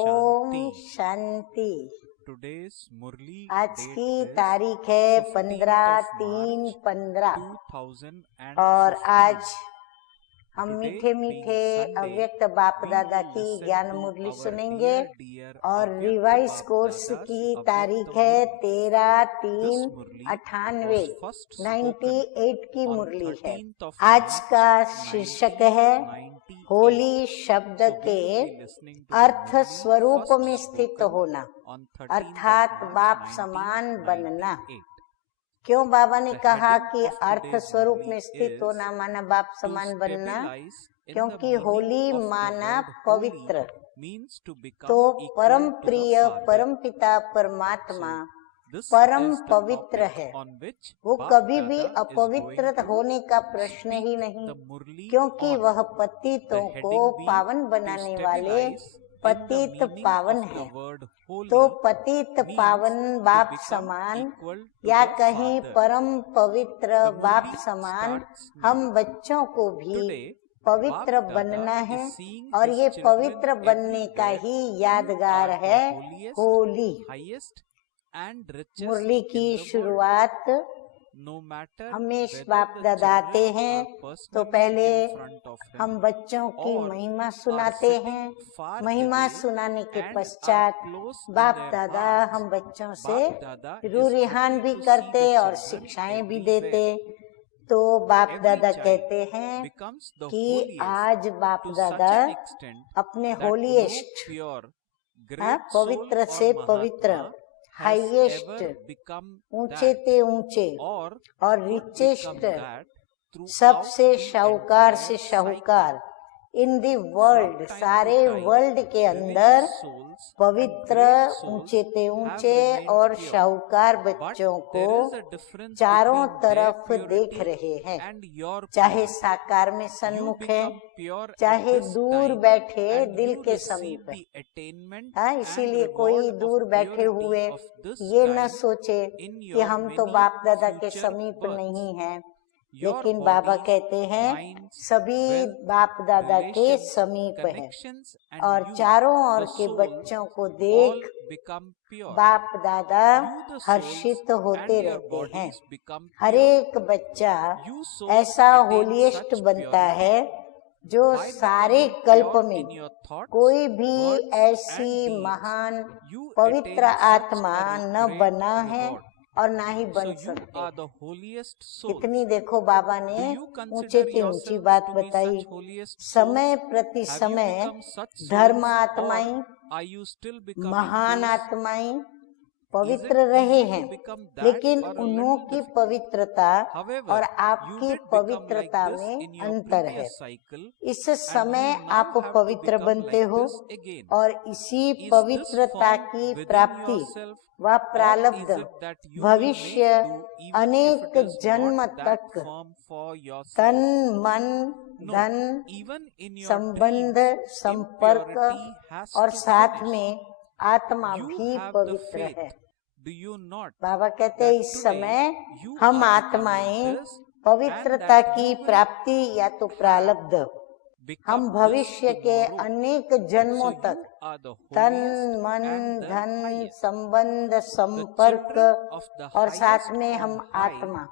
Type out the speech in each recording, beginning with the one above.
ओम शांति। आज की तारीख है 15/3/15 और आज हम मीठे मीठे अव्यक्त बाप दादा की ज्ञान मुरली सुनेंगे और रिवाइज कोर्स की तारीख है 13/3/98 98 की मुरली है। आज का शीर्षक है होली शब्द के अर्थ स्वरूप में स्थित होना, अर्थात बाप समान बनना। क्यों बाबा ने कहा कि अर्थ स्वरूप में स्थित होना माना बाप समान बनना? क्योंकि होली माना पवित्र, तो परम प्रिय परम पिता परमात्मा परम पवित्र है। वो कभी भी अपवित्र होने का प्रश्न ही नहीं, क्योंकि वह पतितों को पावन बनाने वाले पतित पावन है। तो पतित पावन बाप समान या कहीं परम पवित्र बाप समान हम बच्चों को भी पवित्र बनना है, और ये पवित्र बनने का ही यादगार है होली। मुरली की शुरुआत हमेश बाप दादा आते हैं तो पहले हम बच्चों की महिमा सुनाते हैं। महिमा सुनाने के पश्चात बाप दादा हम बच्चों से रूरिहान भी करते और शिक्षाएं भी देते। तो बाप दादा कहते हैं कि आज बाप दादा अपने होलीएस्ट, पवित्र से पवित्र, हाईएस्ट, ऊंचे ते ऊंचे और रिचेस्ट, सबसे शाहूकार से शाहूकार इन दी वर्ल्ड, सारे वर्ल्ड के अंदर पवित्र, ऊंचे ते ऊंचे और शाहूकार बच्चों को चारों तरफ देख रहे हैं, चाहे साकार में सन्मुख है, चाहे दूर बैठे दिल के समीप है। इसीलिए कोई दूर बैठे हुए ये न सोचे कि हम तो बाप दादा के समीप नहीं हैं, लेकिन बाबा कहते हैं सभी बाप दादा के समीप है। और चारों ओर के बच्चों को देख बाप दादा हर्षित होते रहते हैं। हर एक बच्चा ऐसा होलीएस्ट बनता है जो सारे कल्प में कोई भी ऐसी महान पवित्र आत्मा न बना है और ना ही बन सकते। कितनी देखो बाबा ने ऊंचे की ऊंची बात बताई। समय प्रति समय धर्म आत्माएं, महान आत्माएं पवित्र रहे हैं, लेकिन उन्हों की पवित्रता और आपकी पवित्रता में अंतर है। इस समय आप पवित्र बनते हो और इसी पवित्रता की प्राप्ति व प्रारब्ध भविष्य अनेक जन्म तक तन मन धन संबंध संपर्क और साथ में आत्मा भी पवित्र है। बाबा कहते हैं इस समय हम आत्माएं पवित्रता की प्राप्ति या तो प्रारब्ध, हम भविष्य के अनेक जन्मों तक तन मन धन संबंध संपर्क और साथ में हम आत्मा,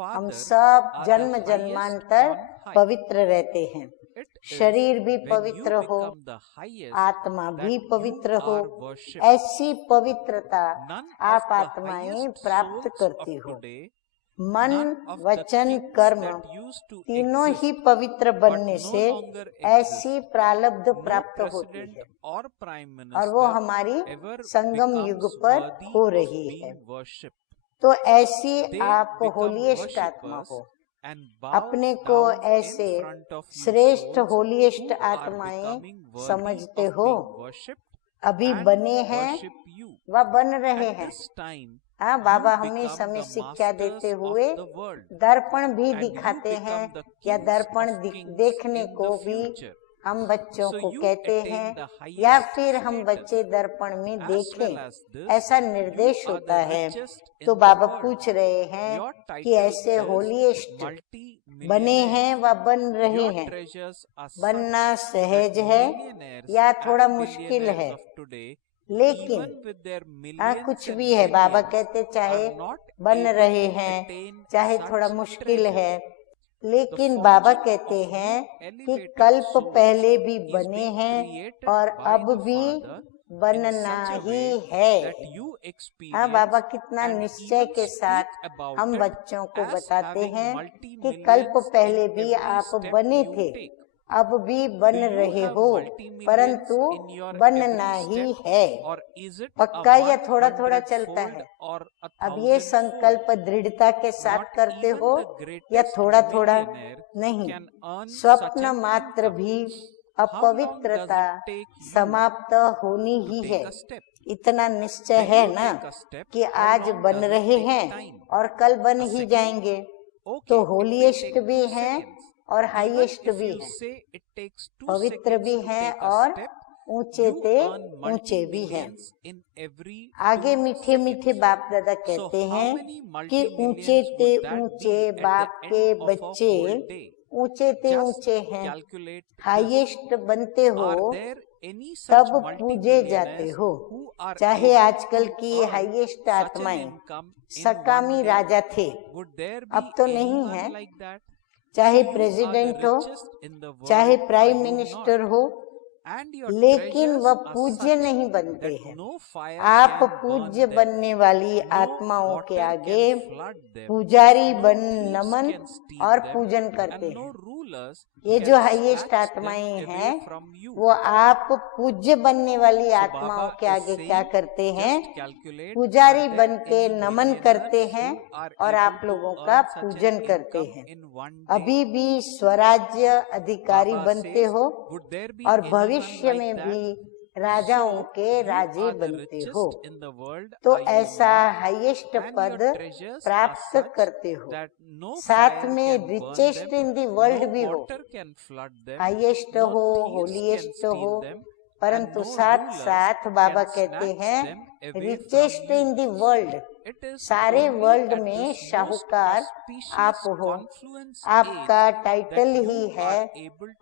हम सब जन्म जन्मांतर पवित्र रहते हैं। शरीर भी पवित्र हो, आत्मा भी पवित्र हो। ऐसी पवित्रता आप आत्माएं प्राप्त करती हो। मन वचन कर्म तीनों ही पवित्र बनने से ऐसी प्रारब्ध प्राप्त होती है, और वो हमारी संगम युग पर हो रही है। तो ऐसी आप होलीएस्ट आत्मा हो, अपने को ऐसे श्रेष्ठ होलीएस्ट आत्माएं समझते हो, अभी बने हैं व बन रहे हैं। बाबा हमेशा हमें शिक्षा देते हुए दर्पण भी दिखाते हैं, या दर्पण देखने को भी हम बच्चों को कहते हैं या फिर हम बच्चे दर्पण में देखें, ऐसा निर्देश होता है। तो बाबा पूछ रहे हैं कि ऐसे होलीएस्ट बने हैं व बन रहे हैं, बनना सहज है या थोड़ा मुश्किल है? लेकिन कुछ भी है, बाबा कहते चाहे बन रहे हैं चाहे थोड़ा मुश्किल है, लेकिन बाबा कहते हैं कि कल्प पहले भी बने हैं और अब भी बनना ही है। हाँ, बाबा कितना निश्चय के साथ हम बच्चों को बताते हैं कि कल्प पहले भी आप बने थे, अब भी बन रहे हो, परंतु बनना ही है। पक्का या थोड़ा थोड़ा चलता है? अब ये संकल्प दृढ़ता के साथ करते हो या थोड़ा थोड़ा? नहीं, स्वप्न मात्र भी अपवित्रता समाप्त होनी ही है। इतना निश्चय है ना कि आज बन रहे हैं और कल बन ही जाएंगे। तो होलीएस्ट भी हैं और हाईएस्ट भी हैं, पवित्र भी हैं और ऊंचे ते ऊंचे भी हैं। आगे मीठे मीठे बाप दादा कहते हैं कि ऊंचे ते ऊंचे बाप के बच्चे ऊंचे ते ऊंचे हैं, हाईएस्ट बनते हो तब पूजे जाते हो। चाहे आजकल की हाईएस्ट आत्माएं सकामी राजा थे, अब तो नहीं है, चाहे प्रेसिडेंट हो चाहे प्राइम मिनिस्टर हो, लेकिन वह पूज्य नहीं बनते हैं। आप पूज्य बनने वाली आत्माओं के आगे पुजारी बन नमन और पूजन करते हैं। ये जो हाईएस्ट आत्माएं हैं वो आप पूज्य बनने वाली आत्माओं के आगे क्या करते हैं? पुजारी बन के नमन करते हैं और आप लोगों का पूजन करते हैं। अभी भी स्वराज्य अधिकारी बनते हो और भविष्य में भी राजाओं के राजे बनते हो, तो ऐसा हाईएस्ट पद प्राप्त करते हो। साथ में रिचेस्ट इन दी वर्ल्ड भी हो, हाईएस्ट हो, होलीएस्ट हो, परंतु साथ साथ बाबा कहते हैं रिचेस्ट इन दी वर्ल्ड, सारे वर्ल्ड में शाहूकार आप हो। आपका टाइटल ही है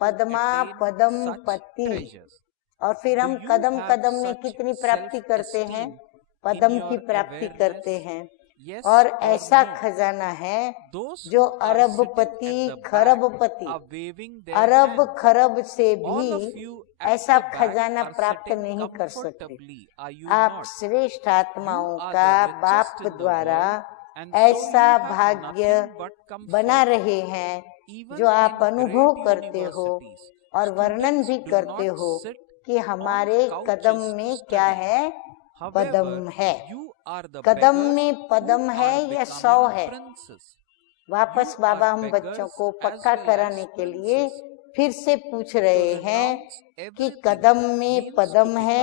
पद्मा पदम पति। और फिर हम कदम कदम में कितनी प्राप्ति करते हैं? पदम की प्राप्ति करते हैं। और ऐसा खजाना है जो अरबपति खरबपति, अरब खरब से भी ऐसा खजाना प्राप्त नहीं कर सकते। आप श्रेष्ठ आत्माओं का बाप द्वारा ऐसा भाग्य बना रहे हैं जो आप अनुभव करते हो और वर्णन भी करते हो कि हमारे कदम में क्या है? पदम है। कदम में पदम है या 100 है? वापस बाबा हम बच्चों को पक्का कराने के लिए फिर से पूछ रहे हैं कि कदम में पदम है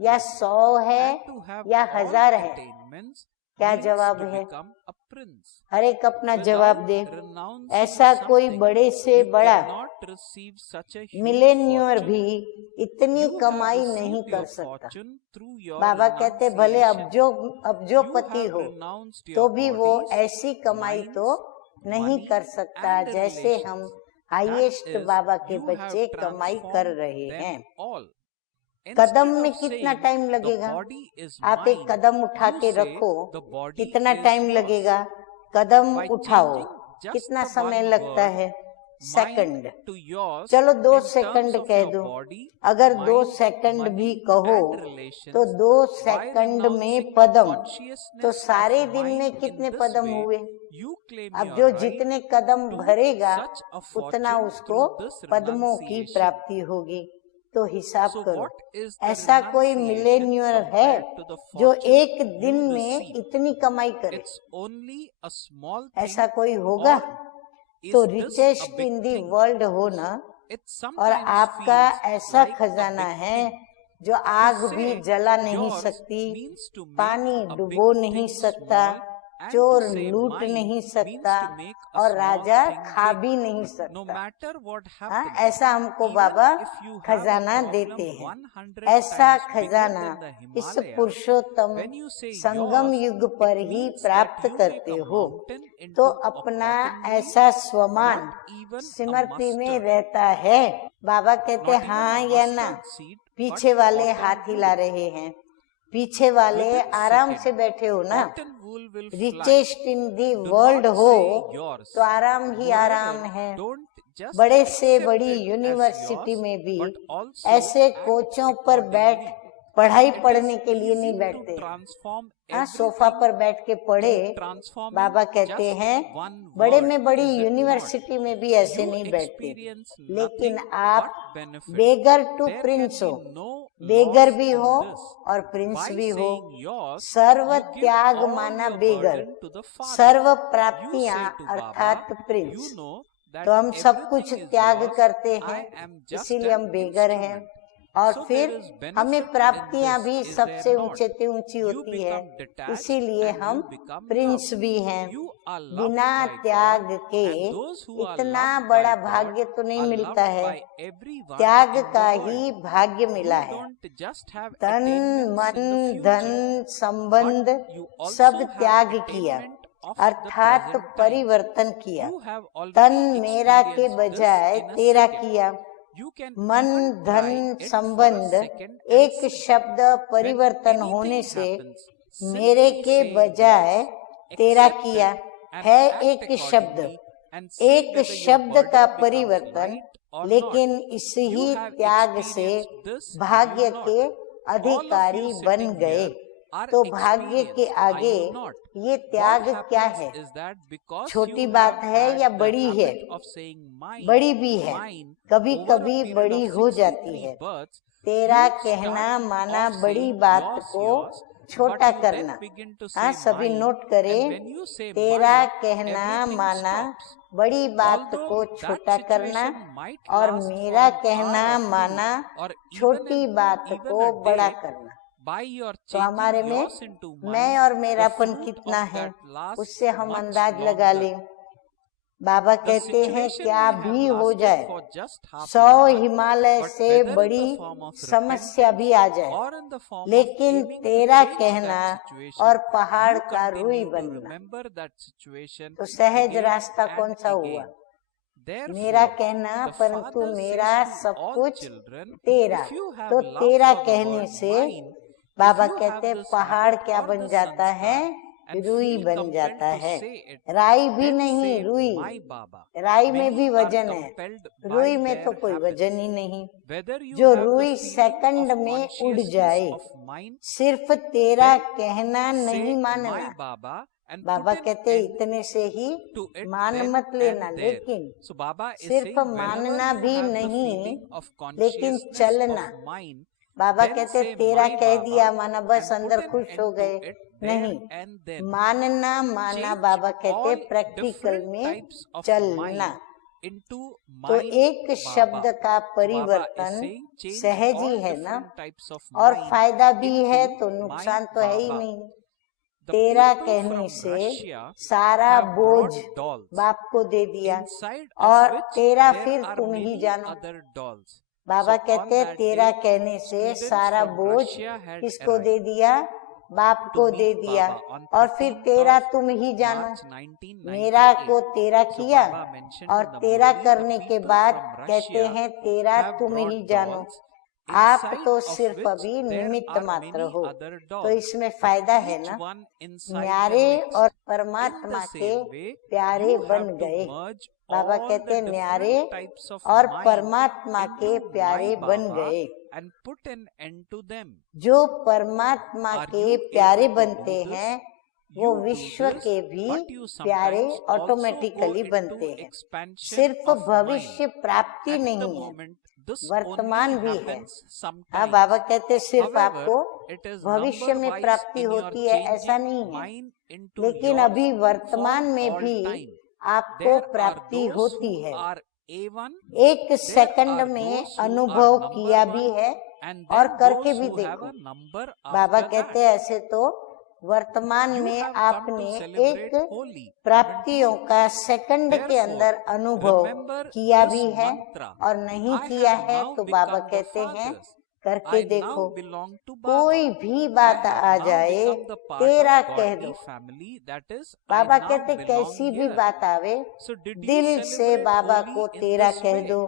या 100 है या 1000 है? क्या जवाब है? हर एक अपना जवाब दे। ऐसा कोई बड़े से बड़ा मिलेनियर भी इतनी कमाई नहीं कर सकता। बाबा कहते भले अब्जो पति हो तो भी वो ऐसी कमाई तो नहीं कर सकता जैसे हम हाईएस्ट बाबा के बच्चे कमाई कर रहे हैं। कदम में कितना टाइम लगेगा? आप एक कदम उठा के रखो, कितना टाइम लगेगा? कदम उठाओ, कितना समय लगता है? सेकंड। चलो 2 सेकंड कह दो। अगर 2 सेकंड भी कहो तो 2 सेकंड में पदम, तो सारे दिन में कितने पदम हुए? अब जो जितने कदम भरेगा उतना उसको पद्मों की प्राप्ति होगी। तो हिसाब करो, ऐसा कोई मिलेनियर है जो एक दिन में इतनी कमाई करे? ऐसा कोई होगा? तो रिचेस्ट इन दी वर्ल्ड हो ना, और आपका ऐसा खजाना है जो आग भी जला नहीं सकती, पानी डुबो नहीं सकता, चोर लूट नहीं सकता और राजा खा भी नहीं सकता। हाँ, ऐसा हमको बाबा खजाना देते हैं। ऐसा खजाना इस पुरुषोत्तम संगम युग पर ही प्राप्त करते हो तो अपना ऐसा स्वमान स्मृति में रहता है। बाबा कहते हाँ या ना। पीछे वाले हाथ हिला रहे हैं, पीछे वाले आराम से बैठे हो ना। रिचेस्ट इन दी वर्ल्ड हो तो आराम ही आराम है। बड़े से बड़ी यूनिवर्सिटी में भी ऐसे कोचों पर बैठ पढ़ाई पढ़ने के लिए नहीं बैठते। हाँ, सोफा पर बैठ के पढ़े। बाबा कहते हैं बड़े में बड़ी यूनिवर्सिटी में भी ऐसे नहीं बैठते। लेकिन आप बेगर टू प्रिंस हो, बेगर भी हो और प्रिंस भी हो। सर्व त्याग माना बेगर, सर्व प्राप्तियां अर्थात प्रिंस। तो हम सब कुछ त्याग करते हैं, इसीलिए हम बेगर हैं। और फिर हमें प्राप्तियां भी सबसे ऊंचे से ऊंची होती है, इसीलिए हम प्रिंस भी हैं। बिना त्याग के इतना बड़ा भाग्य तो नहीं मिलता है। त्याग का ही भाग्य मिला है। तन मन धन संबंध सब त्याग किया अर्थात परिवर्तन किया। तन मेरा के बजाय तेरा किया। मन धन संबंध एक शब्द परिवर्तन होने से मेरे के बजाय तेरा किया है। एक शब्द, एक शब्द का परिवर्तन, लेकिन इस ही त्याग से भाग्य के अधिकारी बन गए। तो भाग्य के आगे ये त्याग क्या है? छोटी बात है या बड़ी है? बड़ी भी है, कभी कभी बड़ी हो जाती है। तेरा कहना माना बड़ी बात को छोटा करना। हाँ, सभी नोट करें। तेरा कहना माना बड़ी बात को छोटा करना और मेरा कहना माना छोटी बात को बड़ा करना। तो हमारे में मैं और मेरापन कितना है उससे हम अंदाज लगा लें। बाबा कहते हैं क्या भी हो जाए, 100 हिमालय से बड़ी समस्या भी आ जाए, लेकिन तेरा कहना और पहाड़ का रुई बनना। तो सहज रास्ता कौन सा हुआ? मेरा कहना, परंतु मेरा सब कुछ तेरा। तो तेरा कहने से बाबा कहते हैं पहाड़ क्या बन जाता है? रुई बन जाता है। राई भी नहीं, रुई। राई में भी वजन है, रुई में तो कोई वजन ही नहीं। जो रुई सेकंड में उड़ जाए, सिर्फ तेरा कहना नहीं मानना। बाबा कहते इतने से ही मान मत लेना, लेकिन सिर्फ मानना भी नहीं, लेकिन चलना। बाबा कहते तेरा कह दिया माना बस अंदर खुश हो गए, नहीं। मानना माना बाबा कहते प्रैक्टिकल में चलना। तो एक शब्द का परिवर्तन सहज ही है ना, और फायदा भी है तो नुकसान तो है ही नहीं। तेरा कहने से सारा बोझ बाप को दे दिया और तेरा फिर तुम ही जानो। बाबा कहते हैं तेरा कहने से सारा बोझ किसको दे दिया? बाप को दे दिया और फिर तेरा तुम ही जानो। मेरा को तेरा किया और तेरा करने के बाद कहते हैं तेरा तुम ही जानो। आप तो सिर्फ अभी निमित्त मात्र हो। तो इसमें फायदा है ना, न्यारे और परमात्मा के प्यारे बन गए। बाबा कहते न्यारे और परमात्मा के प्यारे बन गए। जो परमात्मा के प्यारे बनते हैं वो विश्व के भी प्यारे ऑटोमेटिकली बनते हैं। सिर्फ भविष्य प्राप्ति नहीं है, वर्तमान भी है। हाँ, बाबा कहते सिर्फ आपको भविष्य में प्राप्ति होती है ऐसा नहीं है, लेकिन अभी वर्तमान में भी आपको प्राप्ति होती है। एक सेकंड में अनुभव किया भी है और करके भी देखो। बाबा कहते हैं ऐसे तो वर्तमान में आपने एक प्राप्तियों का सेकंड के अंदर अनुभव किया भी है और नहीं किया है तो बाबा कहते हैं करके देखो। कोई भी बात आ जाए तेरा कह दो। बाबा कहते कैसी भी बात आवे दिल से बाबा को तेरा कह दो,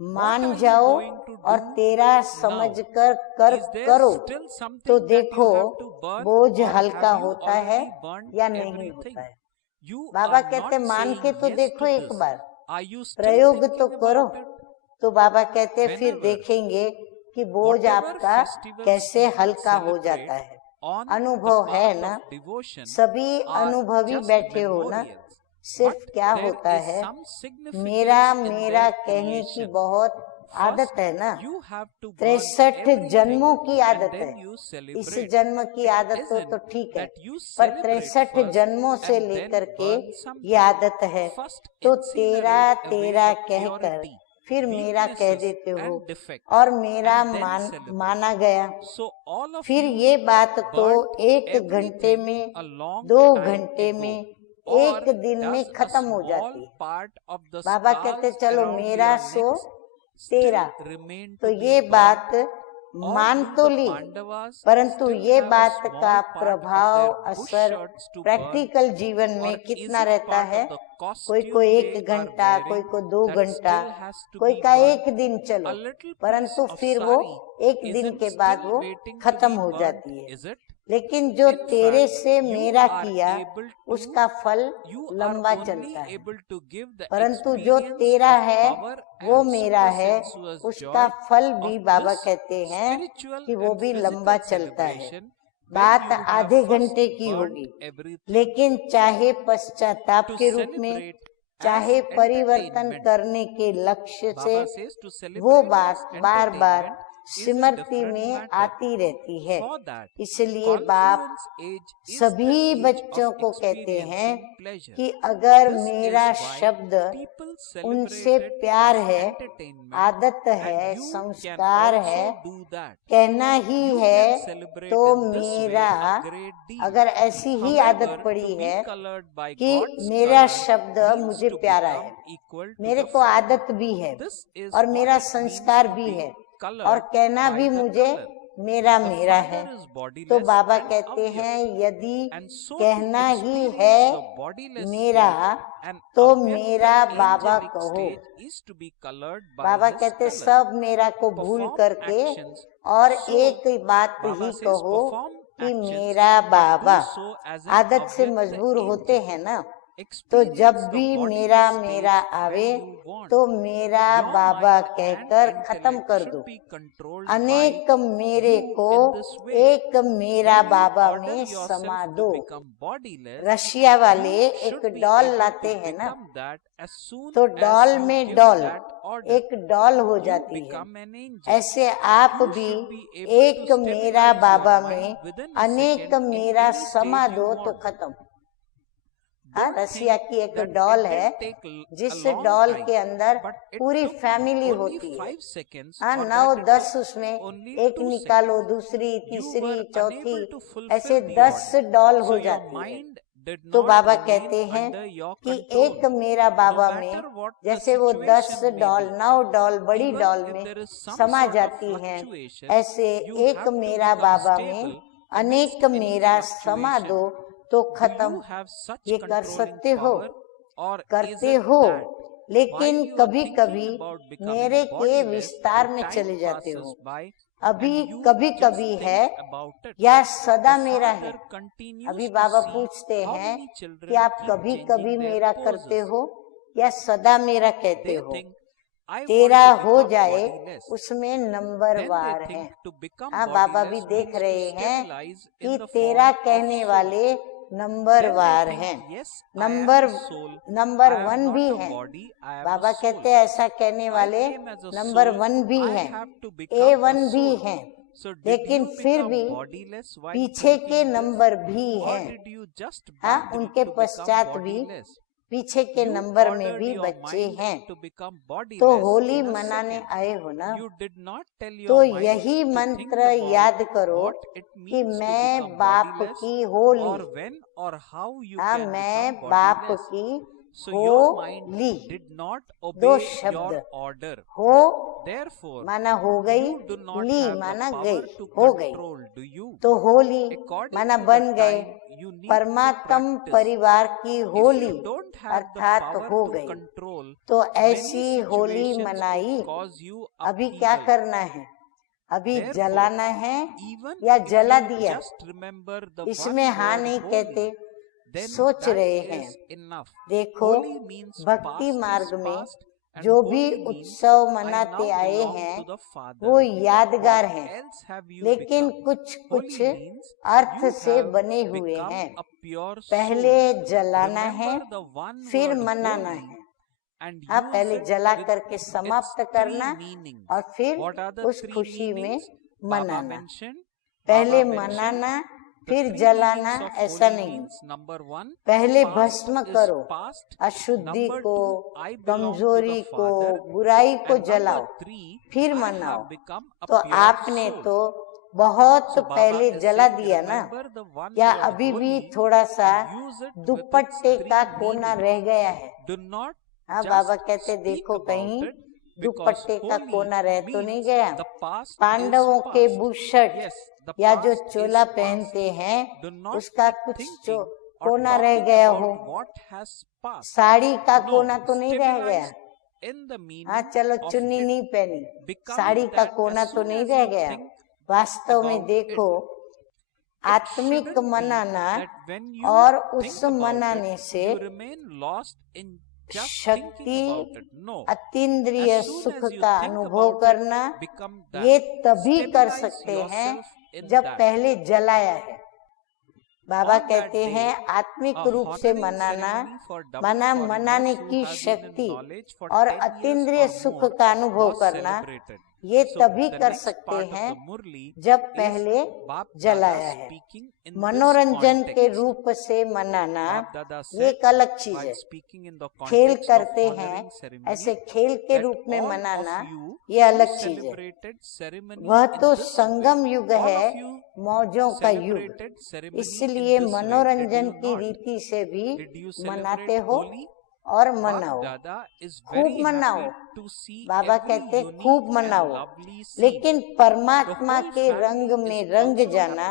मान जाओ और तेरा समझकर करो तो देखो बोझ हल्का होता है या नहीं होता है। बाबा कहते मान के तो देखो, एक बार प्रयोग तो करो। तो बाबा कहते फिर देखेंगे कि बोझ आपका कैसे हल्का हो जाता है। अनुभव है ना, सभी अनुभवी बैठे हो ना। सिर्फ क्या होता है, मेरा कहने की बहुत आदत है ना, 63 जन्मों की आदत है। इस जन्म की आदत तो ठीक है, पर 63 जन्मों से लेकर के ये आदत है। तो तेरा कहकर फिर मेरा कह देते हो और मेरा माना गया। फिर ये बात तो 1 घंटे में, 2 घंटे में, 1 दिन में खत्म हो जाती है। बाबा कहते चलो मेरा सो तेरा, तो ये बात मान तो ली, परंतु ये बात का प्रभाव असर प्रैक्टिकल जीवन में कितना रहता है। कोई को 1 घंटा, कोई को 2 घंटा, कोई का 1 दिन चलो, परंतु फिर वो 1 दिन के बाद वो खत्म हो जाती है। लेकिन जो तेरे से मेरा किया उसका फल लंबा चलता है, परंतु जो तेरा है वो मेरा है, उसका फल भी बाबा कहते हैं कि वो भी लंबा चलता है। बात आधे घंटे की होगी, लेकिन चाहे पश्चाताप के रूप में, चाहे परिवर्तन करने के लक्ष्य से वो बात बार बार स्मृति में आती रहती है। इसलिए बाप सभी बच्चों को कहते हैं कि अगर मेरा शब्द उनसे प्यार है, आदत है, संस्कार है, कहना ही है, तो मेरा अगर ऐसी ही आदत पड़ी है कि मेरा शब्द मुझे प्यारा है, मेरे को आदत भी है और मेरा संस्कार भी है और कहना भी मुझे मेरा है, तो बाबा कहते हैं यदि कहना ही है मेरा तो मेरा बाबा कहो। बाबा कहते सब मेरा को भूल करके और एक बात ही कहो कि मेरा बाबा। आदत से मजबूर होते हैं ना, तो जब भी मेरा आवे तो मेरा बाबा कहकर खत्म कर दो। अनेक मेरे को एक मेरा बाबा में समा दो। रशिया वाले एक डॉल लाते हैं ना, तो डॉल में डॉल एक डॉल हो जाती है। ऐसे आप भी एक मेरा बाबा में अनेक मेरा समा दो तो खत्म। हाँ, रसिया की एक डॉल है जिस डॉल के अंदर पूरी फैमिली होती है। हाँ, 9-10 उसमें एक निकालो, दूसरी, तीसरी, चौथी, ऐसे 10 डॉल हो जाती है। तो बाबा कहते हैं कि एक मेरा बाबा में जैसे वो 10 डॉल 9 डॉल बड़ी डॉल में समा जाती हैं, ऐसे एक मेरा बाबा में अनेक मेरा समा दो तो खत्म। ये कर सकते हो, करते हो, लेकिन कभी कभी मेरे के विस्तार में चले जाते हो। अभी कभी कभी है या सदा मेरा है। अभी बाबा पूछते हैं कि आप कभी कभी मेरा करते हो या सदा मेरा कहते हो। तेरा हो जाए उसमें नंबरवार है। हाँ, बाबा भी देख रहे हैं कि तेरा कहने वाले नंबरवार हैं, नंबर 1 भी है। बाबा कहते हैं ऐसा कहने वाले नंबर 1 भी हैं, A1 भी हैं, लेकिन फिर भी पीछे के नंबर भी हैं। हाँ, उनके पश्चात भी पीछे के नंबर में भी बच्चे हैं, तो होली मनाने आए हो ना, तो यही मंत्र याद करो कि मैं बाप की होली, हाँ मैं बाप की होली, दो शब्द, हो माना हो गई, ली माना गई, हो गई, तो होली माना बन गए, परमात्म परिवार की होली अर्थात हो गई। तो ऐसी होली मनाई, अभी क्या करना है, अभी जलाना है या जला दिया, इसमें हाँ नहीं कहते, सोच रहे हैं। देखो भक्ति मार्ग में जो भी उत्सव मनाते आए हैं वो यादगार हैं, लेकिन कुछ कुछ अर्थ से बने हुए हैं। पहले जलाना है फिर मनाना है, हाँ पहले जला करके समाप्त करना और फिर उस खुशी में मनाना, पहले मनाना फिर जलाना ऐसा नहीं। पहले भस्म करो, अशुद्धि को, कमजोरी को, बुराई को जलाओ, फिर मनाओ। तो आपने तो बहुत पहले जला दिया ना, क्या अभी भी थोड़ा सा दुपट्टे का कोना रह गया है? हाँ बाबा कहते देखो कहीं दुपट्टे का कोना रह तो नहीं गया। पांडवों के बुशर्ट या जो चोला पहनते हैं उसका कुछ कोना रह गया हो, साड़ी का कोना तो नहीं रह गया। हाँ चलो चुन्नी नहीं पहनी, साड़ी का कोना तो नहीं रह गया। वास्तव में देखो आत्मिक मनाना और उस मनाने से शक्ति अतीन्द्रिय सुख का अनुभव करना, ये तभी कर सकते हैं जब पहले जलाया है। बाबा कहते हैं आत्मिक रूप से मनाना माना मनाने की शक्ति और अतीन्द्रिय सुख का अनुभव करना, ये तभी कर सकते हैं जब पहले जलाया है। मनोरंजन के रूप से मनाना ये एक अलग चीज है। खेल करते हैं ऐसे खेल के रूप में मनाना ये अलग चीज है। वह तो संगम युग है, मौजों का युग, इसलिए मनोरंजन की रीति से भी मनाते हो और मनाओ, खूब मनाओ। बाबा कहते खूब मनाओ, लेकिन परमात्मा के रंग में रंग जाना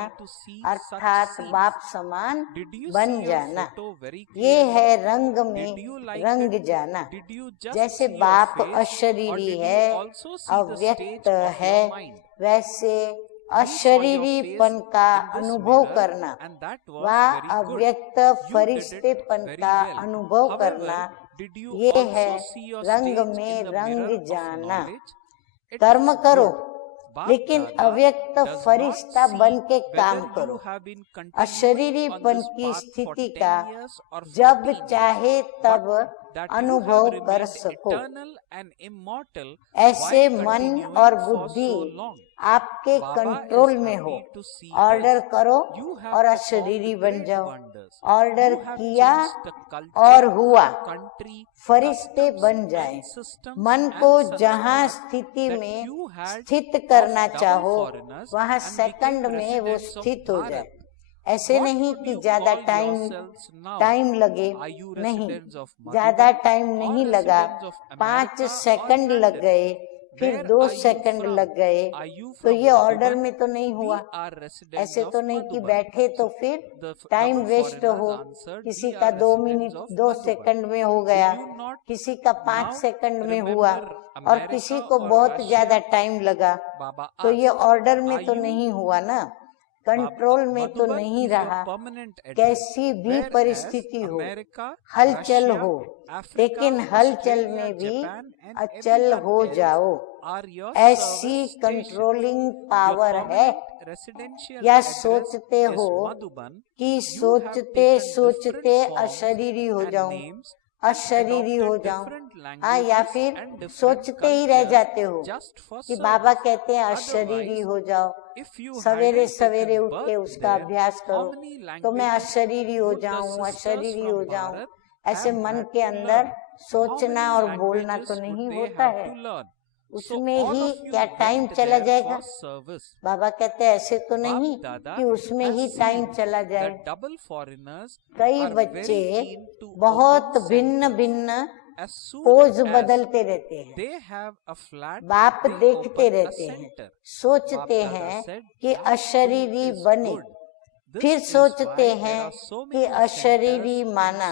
अर्थात बाप समान बन जाना, ये है रंग में रंग जाना। जैसे बाप अशरीरी है, अव्यक्त है, वैसे अशरीरीपन का अनुभव करना, वह अव्यक्त फरिश्तेपन का अनुभव करना, ये है रंग में रंग जाना। कर्म करो लेकिन अव्यक्त फरिश्ता बन के काम करो। अशरीरीपन की स्थिति का जब चाहे तब अनुभव कर सको। ऐसे मन और बुद्धि आपके कंट्रोल में हो। ऑर्डर करो और अशरीरी बन जाओ। ऑर्डर किया और हुआ, फरिश्ते बन जाए। मन को जहाँ स्थिति में स्थित करना चाहो वहाँ सेकंड में वो स्थित हो जाए। ऐसे नहीं कि ज्यादा टाइम लगे, नहीं, ज्यादा टाइम नहीं लगा, 5 सेकंड लग गए, फिर 2 सेकंड लग गए, तो ये ऑर्डर में तो नहीं हुआ। ऐसे तो नहीं कि बैठे तो फिर टाइम वेस्ट हो, किसी का 2 मिनट 2 सेकंड में हो गया, किसी का 5 सेकंड में हुआ और किसी को बहुत ज्यादा टाइम लगा, तो ये ऑर्डर में तो नहीं हुआ ना, कंट्रोल में तो नहीं रहा। कैसी भी परिस्थिति हो, हलचल हो, लेकिन हलचल में भी अचल हो जाओ, ऐसी कंट्रोलिंग पावर है। या सोचते हो कि सोचते सोचते अशरीरी हो जाऊं, अशरीरी हो जाऊं, हाँ, या फिर सोचते ही रह जाते हो कि बाबा कहते हैं अशरीरी हो जाओ, सवेरे सवेरे उठ के उसका अभ्यास करो, तो मैं अशरीरी हो जाऊं, अशरीरी हो जाऊं, ऐसे मन के अंदर सोचना और बोलना तो नहीं होता है, उसमें ही क्या टाइम चला जाएगा। बाबा कहते हैं ऐसे तो नहीं कि उसमें ही टाइम चला जाए। कई बच्चे बहुत भिन्न भिन्न पोज बदलते रहते हैं, बाप देखते रहते हैं, सोचते हैं कि अशरीरी बने, फिर सोचते हैं कि अशरीरी माना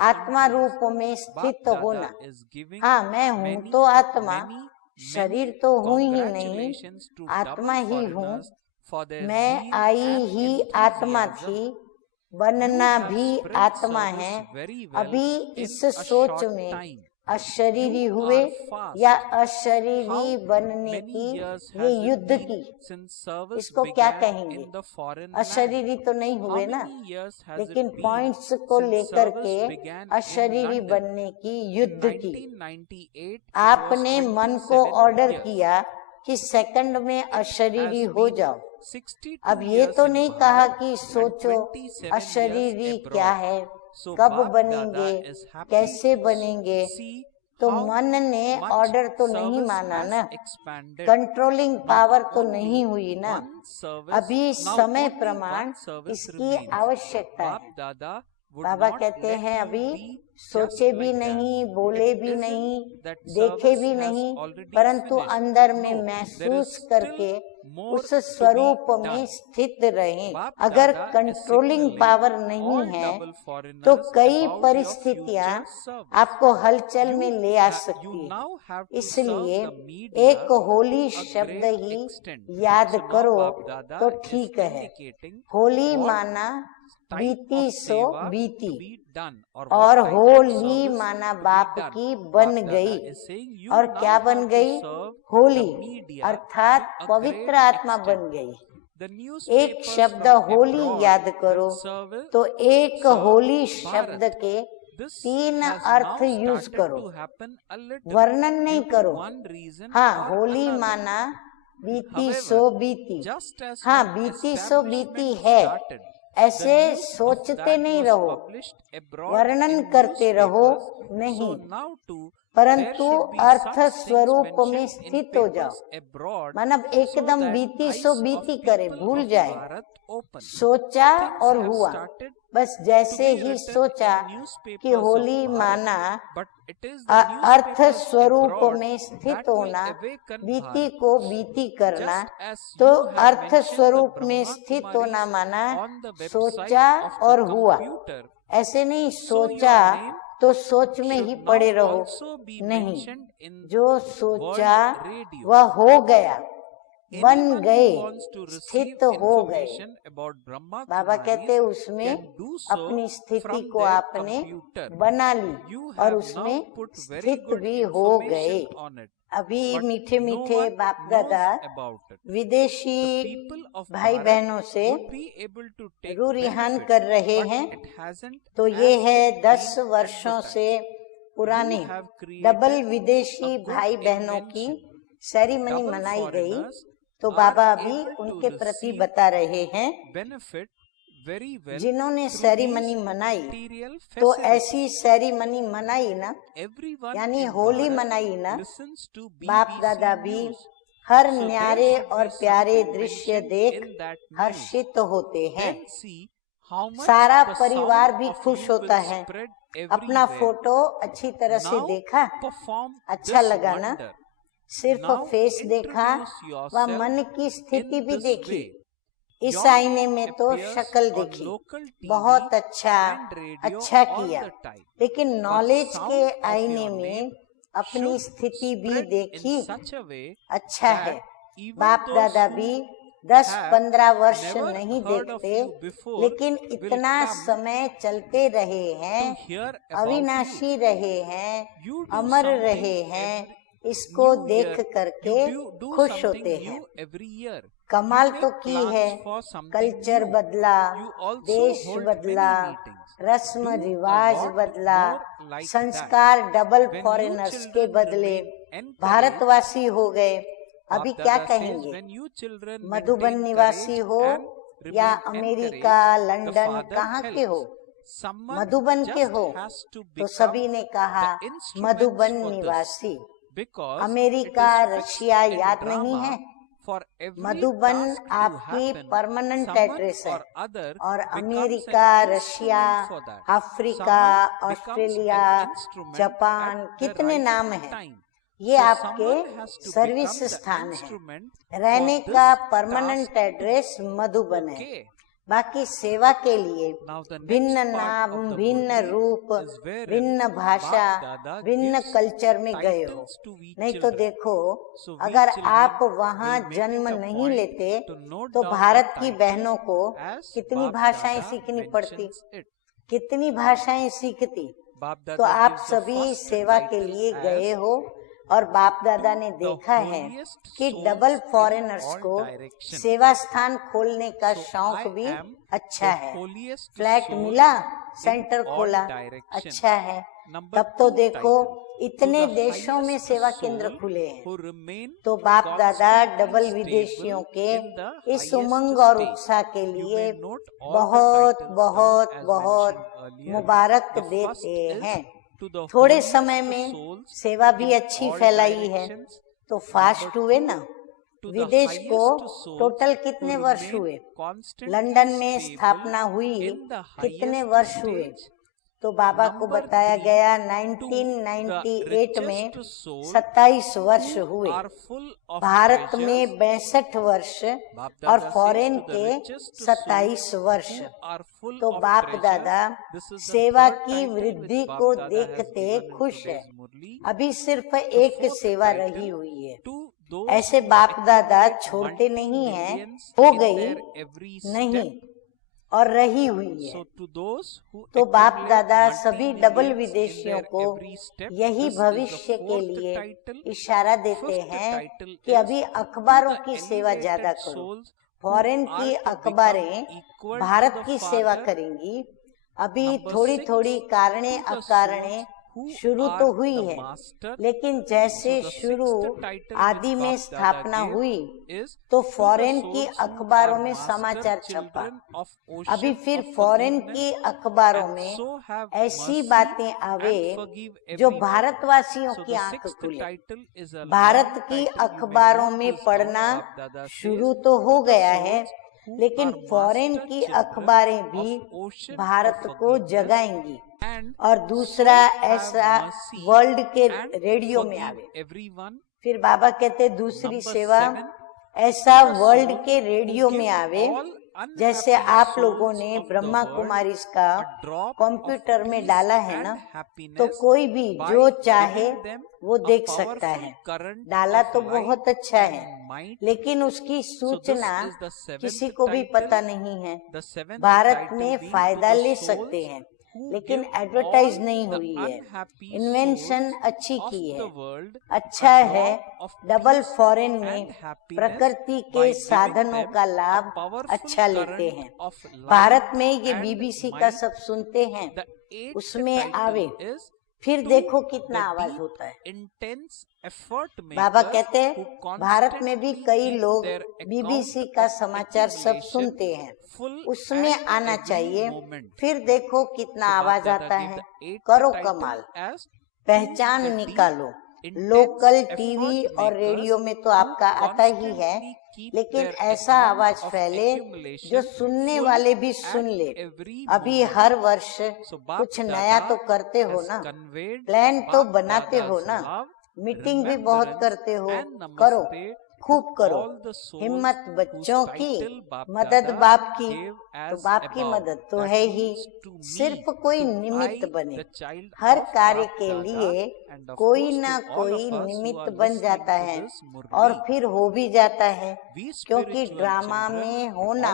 आत्मा रूप में स्थित होना। हाँ, मैं हूँ तो आत्मा, शरीर तो हूँ ही नहीं, आत्मा ही हूँ। मैं आई ही आत्मा थी, बनना भी आत्मा है। अभी इस सोच में अशरीरी हुए या अशरीरी बनने की ये युद्ध की, इसको क्या कहेंगे? अशरीरी तो नहीं हुए ना, लेकिन पॉइंट्स को लेकर के अशरीरी बनने की युद्ध की। आपने मन को ऑर्डर किया कि सेकंड में अशरीरी हो जाओ। अब ये तो नहीं कहा कि सोचो अशरीरी क्या है, कब बनेंगे, कैसे बनेंगे। तो मन ने ऑर्डर तो नहीं माना ना, कंट्रोलिंग पावर तो नहीं हुई ना। अभी समय प्रमाण इसकी आवश्यकता है। बाबा कहते हैं अभी सोचे भी नहीं, बोले भी नहीं, देखे भी नहीं, परंतु अंदर में महसूस करके उस स्वरूप में स्थित रहें। अगर कंट्रोलिंग पावर नहीं है तो कई परिस्थितियां आपको हलचल में ले आ सकती है। इसलिए एक होली शब्द ही याद करो तो ठीक है। होली माना बीती सो बीती, और होली माना बाप की बन गई। और क्या बन गई? होली अर्थात पवित्र आत्मा बन गई। एक शब्द होली याद करो तो एक होली शब्द के 3 अर्थ यूज करो, वर्णन नहीं करो। हाँ, होली माना बीती सो बीती, हाँ बीती सो बीती है, ऐसे सोचते नहीं रहो, वर्णन करते रहो नहीं, परंतु अर्थ स्वरूप में स्थित हो जाओ। मतलब एकदम बीती सो बीती करे, भूल जाए। सोचा और हुआ, बस जैसे ही सोचा कि होली माना अर्थ स्वरूप में स्थित होना, बीती को बीती करना, तो अर्थ स्वरूप में स्थित होना माना सोचा और हुआ। ऐसे नहीं सोचा तो सोच में ही पड़े रहो, नहीं, जो सोचा वह हो गया, बन गए, स्थित हो गए। बाबा कहते उसमें अपनी स्थिति को आपने बना ली और उसमें स्थित भी हो गए। अभी मीठे मीठे बाप दादा विदेशी भाई बहनों से रूरिहान कर रहे हैं। तो ये है 10 वर्षों से पुराने डबल विदेशी भाई बहनों की सेरेमनी मनाई गई। तो बाबा अभी उनके प्रति बता रहे हैं, जिन्होंने सेरेमनी मनाई, तो ऐसी सेरेमनी मनाई ना, यानी होली मनाई ना, बाप दादा भी हर न्यारे और प्यारे दृश्य देख हर्षित होते हैं। सारा परिवार भी खुश होता है। अपना फोटो अच्छी तरह से देखा, अच्छा लगा ना, सिर्फ फेस देखा व मन की स्थिति भी देखी। इस आईने में तो शक्ल देखी, बहुत अच्छा किया, लेकिन नॉलेज के आईने में अपनी स्थिति भी देखी, अच्छा है। बाप दादा भी 10-15 वर्ष नहीं देखते, लेकिन इतना समय चलते रहे हैं, अविनाशी रहे हैं, अमर रहे हैं, इसको देख करके खुश होते हैं। कमाल तो की है, कल्चर बदला, देश बदला, रस्म रिवाज बदला, संस्कार डबल फॉरेनर्स के बदले भारतवासी हो गए। अभी क्या कहेंगे, मधुबन निवासी हो या अमेरिका, लंदन, कहाँ के हो, मधुबन के हो, तो सभी ने कहा मधुबन निवासी। अमेरिका, रशिया याद नहीं है। मधुबन आपकी परमानेंट एड्रेस है, और America, Russia, Africa, Australia, Japan, कितने नाम हैं, ये आपके सर्विस स्थान है। रहने का परमानेंट एड्रेस मधुबन है। बाकी सेवा के लिए भिन्न नाम, भिन्न रूप, भिन्न भाषा, भिन्न कल्चर में गए हो। नहीं तो देखो, अगर आप वहाँ जन्म नहीं लेते तो भारत की बहनों को कितनी भाषाएं सीखनी पड़ती, कितनी भाषाएं सीखती। तो आप सभी सेवा के लिए गए हो, और बाप दादा ने देखा है कि डबल फॉरेनर्स को सेवा स्थान खोलने का शौक भी अच्छा है। फ्लैट मिला, सेंटर खोला, अच्छा है। तब तो देखो इतने देशों में सेवा केंद्र खुले हैं। तो बाप दादा डबल विदेशियों के इस उमंग और उत्साह के लिए बहुत बहुत बहुत मुबारक देते हैं। थोड़े समय में सेवा भी अच्छी फैलाई है, तो फास्ट हुए ना। विदेश को टोटल कितने वर्ष हुए? लंदन में स्थापना हुई, कितने वर्ष हुए? तो बाबा को बताया गया 1998 में 27 वर्ष हुए, भारत में 62 वर्ष और फॉरेन के 27 वर्ष। तो बाप दादा सेवा की वृद्धि को देखते खुश है। अभी सिर्फ एक सेवा रही हुई है। ऐसे बाप दादा छोड़ते नहीं हैं, हो गई नहीं और रही हुई है। तो बाप दादा सभी डबल विदेशियों को यही भविष्य के लिए इशारा देते हैं कि अभी अखबारों की सेवा ज्यादा करो। फॉरेन की अखबारें भारत की सेवा करेंगी। अभी थोड़ी थोड़ी कारणे अकारणे शुरू तो हुई है, लेकिन जैसे शुरू आदि में स्थापना हुई तो फॉरेन की अखबारों में समाचार छपा। अभी फिर फॉरेन की अखबारों में ऐसी बातें आवे जो भारतवासियों की आंख खुले। भारत की अखबारों में पढ़ना शुरू तो हो गया है, लेकिन फॉरेन की अखबारें भी भारत को जगाएंगी। और दूसरा ऐसा वर्ल्ड के रेडियो में आवे। फिर बाबा कहते दूसरी सेवा ऐसा वर्ल्ड के रेडियो में आवे, जैसे आप लोगों ने ब्रह्मा कुमारी का कंप्यूटर में डाला है ना, तो कोई भी जो चाहे वो देख सकता है। डाला तो बहुत अच्छा है, लेकिन उसकी सूचना किसी को भी पता नहीं है। भारत में फायदा ले सकते हैं, लेकिन एडवर्टाइज नहीं हुई है। इन्वेंशन अच्छी की है, अच्छा है। डबल फॉरेन में प्रकृति के साधनों का लाभ अच्छा लेते हैं। भारत में ये बीबीसी का सब सुनते हैं, उसमें आवे, फिर देखो कितना आवाज होता है। बाबा कहते हैं भारत में भी कई लोग बीबीसी का समाचार सब सुनते हैं, उसमें आना चाहिए। फिर देखो कितना आवाज आता है। करो कमाल, पहचान निकालो। लोकल टीवी और रेडियो में तो आपका आता ही है, लेकिन ऐसा आवाज फैले जो सुनने वाले भी सुन ले। अभी हर वर्ष कुछ नया तो करते हो ना, प्लान तो बनाते हो ना, मीटिंग भी बहुत करते हो। करो, खूब करो। हिम्मत बच्चों की, मदद बाप की, तो बाप की मदद तो है ही। सिर्फ कोई निमित्त बने। हर कार्य के लिए कोई ना कोई निमित्त बन जाता है, और फिर हो भी जाता है, क्योंकि ड्रामा में होना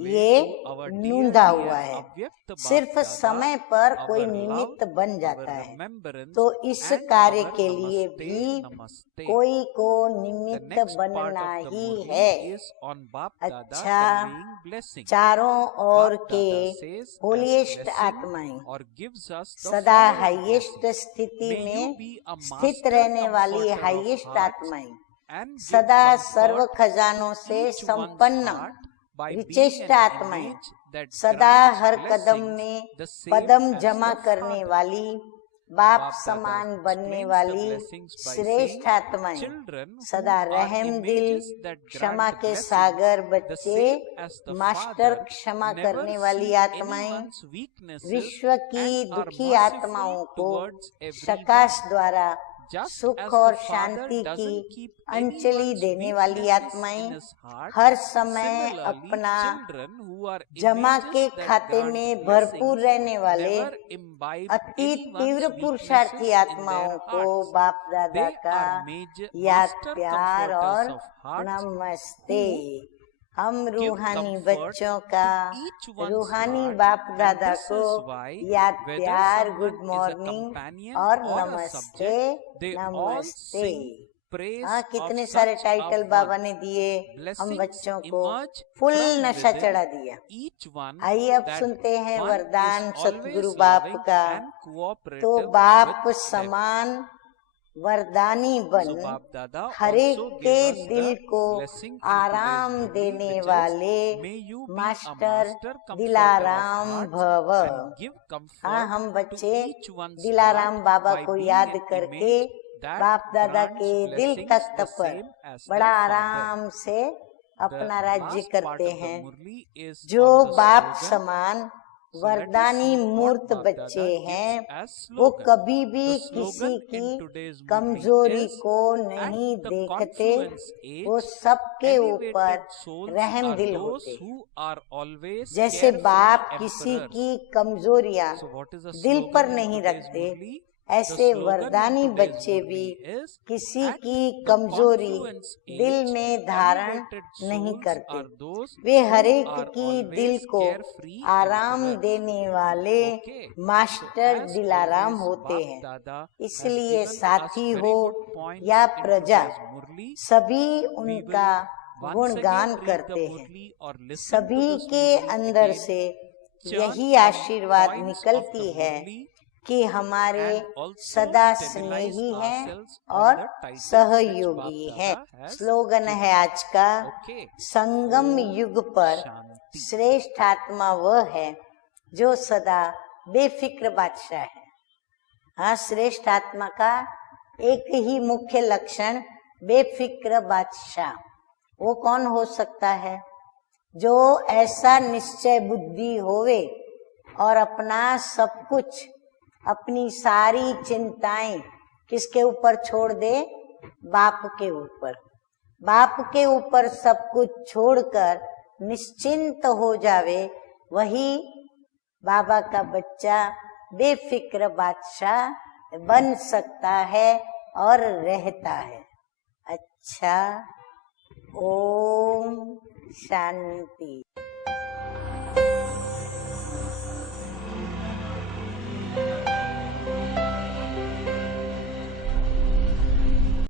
ये नूंदा हुआ है। सिर्फ समय पर कोई निमित्त बन जाता है। तो इस कार्य के लिए भी कोई को निमित्त बनना ही है। अच्छा, चारों ओर के होलीएस्ट आत्माएं, सदा हाईएस्ट स्थिति में स्थित रहने वाली हाईएस्ट आत्माएं, सदा सर्व खजानों से संपन्न विचेष्ट आत्माएं, सदा हर कदम में पदम जमा करने वाली, बाप समान बनने वाली श्रेष्ठ आत्माएं, सदा रहम दिल, क्षमा के सागर बच्चे, मास्टर क्षमा करने वाली आत्माएं, विश्व की दुखी आत्माओं को प्रकाश द्वारा सुख और शांति की अंजलि देने वाली आत्माएं, हर समय अपना जमा के खाते में भरपूर रहने वाले अति तीव्र पुरुषार्थी आत्माओं को बाप दादा का याद, प्यार और नमस्ते। हम रूहानी बच्चों का रूहानी बाप दादा को याद, प्यार, गुड मॉर्निंग और नमस्ते नमस्ते। हाँ, कितने सारे टाइटल बाबा ने दिए, हम बच्चों को फुल नशा चढ़ा दिया। आइए अब सुनते हैं वरदान सतगुरु बाप का। तो बाप समान वरदानी बन, हरेक के दिल को आराम देने वाले मास्टर दिलाराम भव। हाँ, हम बच्चे दिलाराम बाबा को याद करके बाप दादा के दिल तख्त पर बड़ा आराम से अपना राज्य करते हैं। जो बाप समान वरदानी मूर्त बच्चे हैं, वो कभी भी किसी की कमजोरी को नहीं देखते, वो सबके ऊपर रहम दिल होते हैं। जैसे बाप किसी की कमजोरियां दिल पर नहीं रखते, ऐसे वरदानी बच्चे भी किसी की कमजोरी दिल में धारण नहीं करते। वे हरेक की दिल को आराम देने वाले मास्टर दिलाराम होते हैं। इसलिए साथी हो या प्रजा, सभी उनका गुणगान करते हैं। सभी के अंदर से यही आशीर्वाद निकलती है कि हमारे सदा स्नेही हैं और सहयोगी हैं। स्लोगन है आज का, संगम युग पर श्रेष्ठ आत्मा वह है जो सदा बेफिक्र बादशाह है। हाँ, श्रेष्ठ आत्मा का एक ही मुख्य लक्षण बेफिक्र बादशाह। वो कौन हो सकता है? जो ऐसा निश्चय बुद्धि होवे और अपना सब कुछ, अपनी सारी चिंताएं किसके ऊपर छोड़ दे? बाप के ऊपर। बाप के ऊपर सब कुछ छोड़कर निश्चिंत हो जावे, वही बाबा का बच्चा बेफिक्र बादशाह बन सकता है और रहता है। अच्छा, ओम शांति।